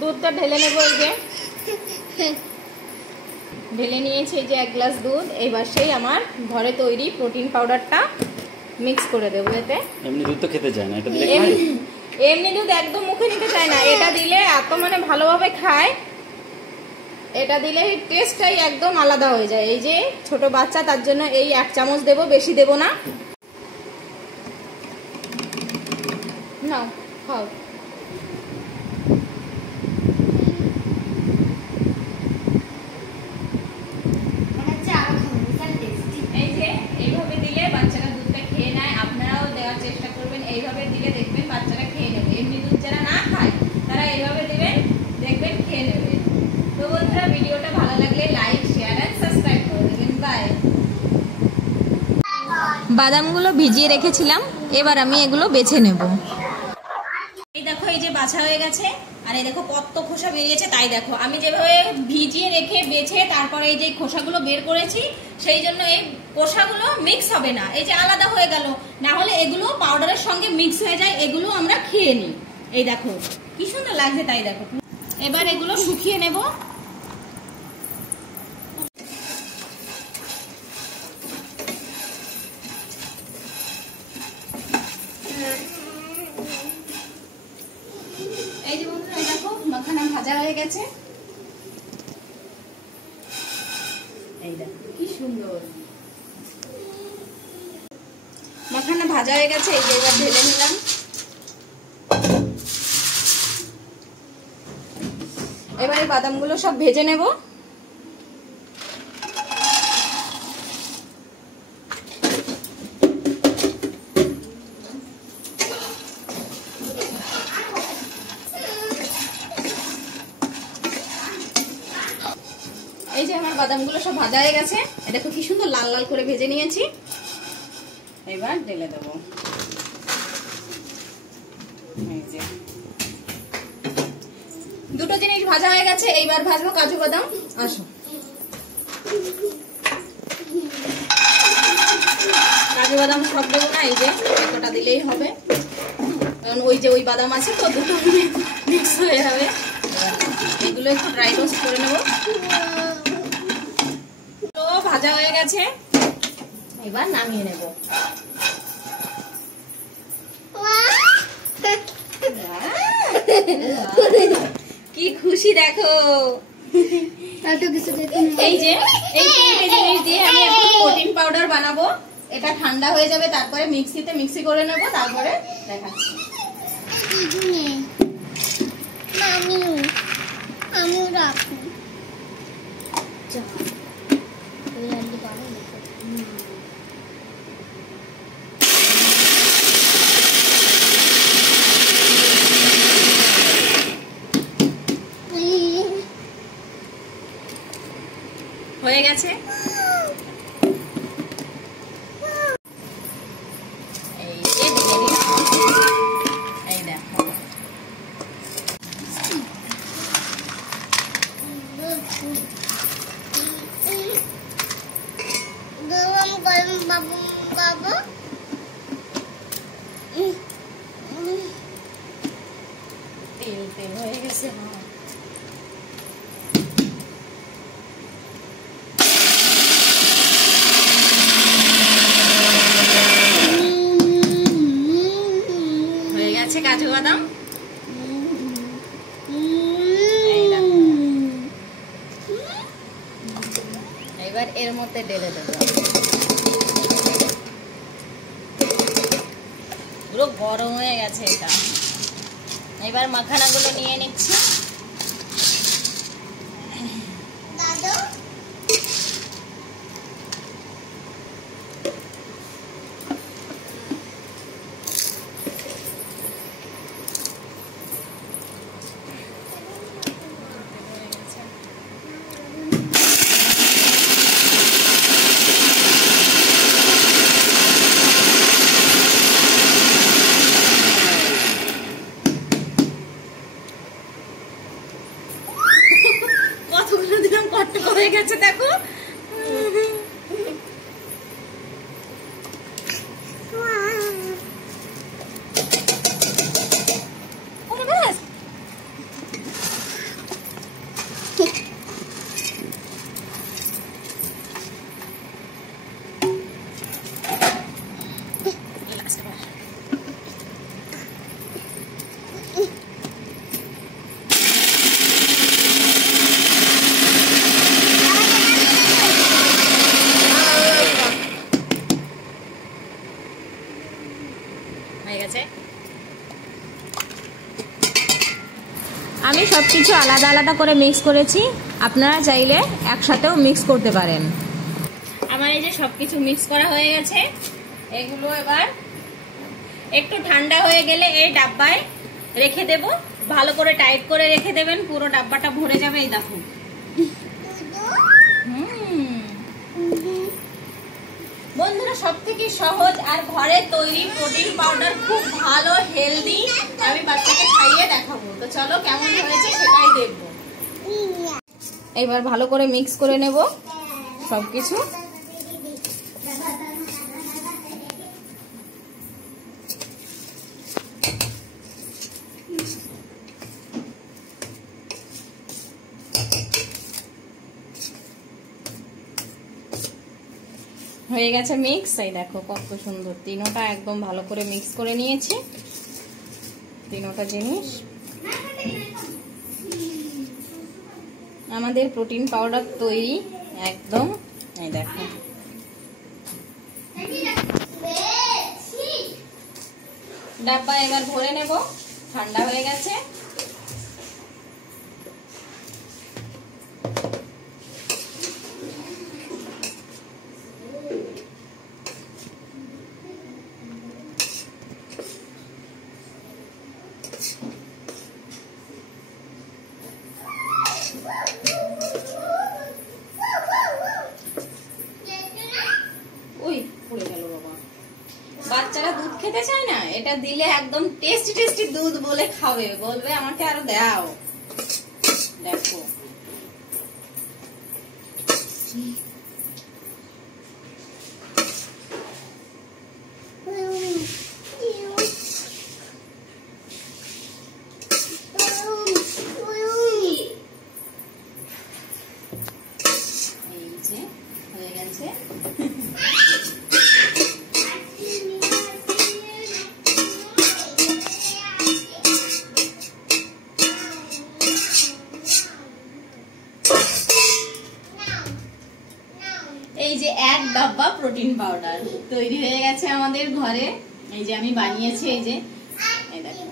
দুধটা ঢেলে নেবো। এই যে ঢেলে নিয়েছি, এই যে 1 গ্লাস দুধ। এইবার সেই আমার ঘরে তৈরি প্রোটিন পাউডারটা মিক্স করে দেবো এতে। এমনি দুধ তো খেতে চায় না, এটা দিলে খায়? এমনি দুধ একদম মুখে নিতে চায় না, এটা দিলে এত মানে ভালোভাবে খায়। এটা দিলে টেস্টটাই একদম আলাদা হয়ে যায়। এই যে ছোট বাচ্চা, তার জন্য এই 1 চামচ দেবো, বেশি দেবো না। নাও খাও। এই যে এইভাবে দিলে বাচ্চারা দুধটা খেয়ে নেয়। আপনারাও দেওয়ার চেষ্টা করবেন, এইভাবে দিলে দেখবেন বাচ্চারা খেয়ে নেবে। এমনি দুধ যারা না খায় তারা এইভাবে দিবেন, দেখবেন খেয়ে নেবে। তো বন্ধুরা, ভিডিওটা ভালো লাগলে লাইক, শেয়ার এন্ড সাবস্ক্রাইব করে দেবেন। বাই। বাদামগুলো ভিজিয়ে রেখেছিলাম, এবার আমি এগুলো বেছে নেব। এই দেখো, এই যে বাছা হয়ে গেছে, আর এই দেখো কত খোসা বেরিয়েছে। তাই দেখো, আমি যেভাবে ভিজিয়ে রেখে বেছে তারপরে এই যে খোসাগুলো বের করেছি, সেই জন্য এই খোসাগুলো মিক্স হবে না, এই যে আলাদা হয়ে গেল। না হলে এগুলো পাউডারের সঙ্গে মিক্স হয়ে যায়, এগুলো আমরা খেয়ে নিই। এই দেখো কি সুন্দর লাগছে। তাই দেখো, এবার এগুলো শুকিয়ে নেব। এই যে বন্ধুরা, দেখো মাখানা ভাজা হয়ে গেছে। এই দেখো কি সুন্দর মাখানা ভাজা হয়ে গেছে। এই যে এবার ঢেলে নিলাম। এবার এই বাদামগুলো সব ভেজে নেব। এই যে আমার বাদামগুলো সব ভাজা হয়ে গেছে, দেখো কি সুন্দর লাল লাল করে ভেজে নিয়েছি। এবার ঢেলে দেবো। এই যে দুটো জিনিস ভাজা হয়ে গেছে, এইবার ভাজবো কাজু বাদাম। আসো, কাজু বাদাম সব দেবো না, এই যে একটা দিলেই হবে, কারণ ওই যে ওই বাদাম আছে তো, দুটো মিক্স হয়ে যাবে। এগুলো একটু ড্রাই রোস্ট করে নেবো। ভাজা হয়ে গেছে, এবার নামিয়ে নেব। কি খুশি দেখো। এই যে এই তিনটে জিনিস দিয়ে আমি এখন প্রোটিন পাউডার বানাবো। এটা ঠান্ডা হয়ে যাবে, তারপরে মিক্সি করে নেব, তারপরে দেখাচ্ছি। হয়ে গেছে। এই যে দিয়ে দিলাম। এই দেখো তেল তেল হয়ে গেছে। কাজু বাদাম এবার এর মধ্যে ঢেলে দেবো। পুরো গরম হয়ে গেছে এটা। এবার মাখানাগুলো নিয়ে নিচ্ছি। হয়ে গেছে দেখো। আমি সবকিছু আলাদা আলাদা করে মিক্স করেছি, আপনারা চাইলে একসাথেও মিক্স করতে পারেন। আমার এই যে সবকিছু মিক্স করা হয়ে গেছে, এগুলো এবার একটু ঠান্ডা হয়ে গেলে এই ডাব্বায় রেখে দেব। ভালো করে টাইট করে রেখে দেবেন, পুরো ডাব্বাটা ভরে যাবে। এই দেখুন, বন্ধুরা সবথেকে সহজ আর ঘরে তৈরি প্রোটিন পাউডার, খুব ভালো হেলদি। আমি বাচ্চাকে খাইয়ে দেখাবো, তো চলো কেমন হয়েছে সেটাই দেখবো। এবার ভালো করে মিক্স করে নেব সবকিছু। হয়ে গেছে মিক্স। এই দেখো কত সুন্দর, তিনোটা একদম ভালো করে মিক্স করে নিয়েছি, তিনোটা জিনিস। আমাদের প্রোটিন পাউডার তৈরি একদম। এই দেখো, ডাব্বা এবার ভরে নেব, ঠান্ডা হয়ে গেছে। বাচ্চারা দুধ খেতে চায় না, এটা দিলে একদম টেস্টি টেস্টি দুধ বলে খাবে, বলবে আমাকে আরো দাও। দেখো এই যে হয়ে গেছে। এই যে এক ডাব্বা প্রোটিন পাউডার তৈরি হয়ে গেছে আমাদের ঘরে। এই যে আমি বানিয়েছি, এই যে এই দেখো।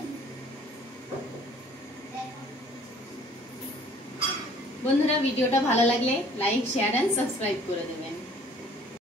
বন্ধুরা ভিডিওটা ভালো লাগলে লাইক, শেয়ার এন্ড সাবস্ক্রাইব করে দেবেন।